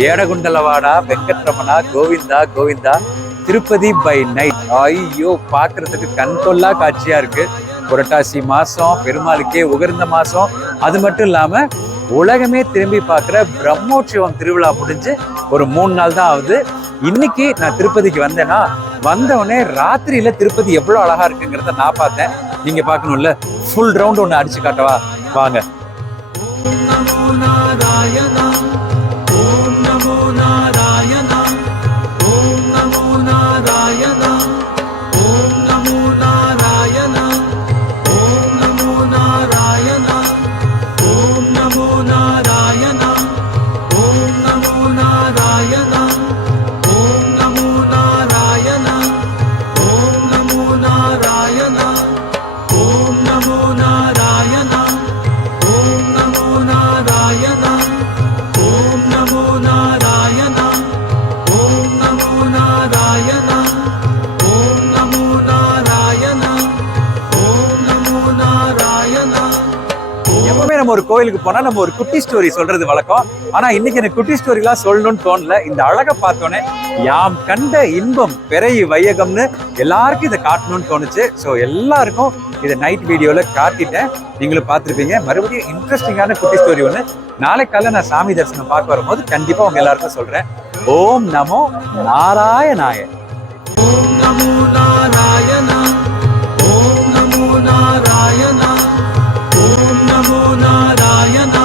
ஏடகுண்டலவாடா, Venkatramana, Govinda Govinda, Tirupati by night. ஐயோ, பார்க்கறதுக்கு கண்கொள்ளா காட்சியா இருக்கு. புரட்டாசி மாசம், பெருமாளுக்கே உகர்ந்த மாசம். அது மட்டும் இல்லாம உலகமே திரும்பி பார்க்குற பிரம்மோற்சவம் திருவிழா முடிஞ்சு ஒரு 3 நாள் தான் ஆகுது. இன்னைக்கு நான் திருப்பதிக்கு வந்தேன்னா, வந்தவொடனே ராத்திரியில திருப்பதி எவ்வளவு அழகா இருக்குங்கிறத நான் பார்த்தேன். நீங்க பார்க்கணும்ல, ஃபுல் ரவுண்ட் ஒன்று அடிச்சு காட்டவா? வாங்க. நம்ம ஒரு கோயிலுக்கு போனா நம்ம ஒரு குட்டி ஸ்டோரி சொல்றது வழக்கம். ஆனா இன்னைக்கு எனக்கு குட்டி ஸ்டோரி எல்லாம் சொல்லணும்னு தோணல. இந்த அழகை பார்த்தோன்னே யாம் கண்ட இன்பம் பெரிய வையகம்னு எல்லாருக்கும் இதை காட்டணும்னு தோணுச்சு. ஸோ எல்லாருக்கும் இதை நைட் வீடியோல காட்டிட்டேன். நீங்களும் பார்த்துருப்பீங்க. மறுபடியும் இன்ட்ரெஸ்டிங்கான குட்டி ஸ்டோரி ஒன்று நாளை காலையில் நான் சாமி தரிசனம் பார்க்க வரும்போது கண்டிப்பா உங்க எல்லாருக்கும் சொல்றேன். ஓம் நமோ நாராயணாய. ஓம் நமோ நாராயணா. ஓம் நமோ நாராயணா. ஓம் நமோ நாராயணா.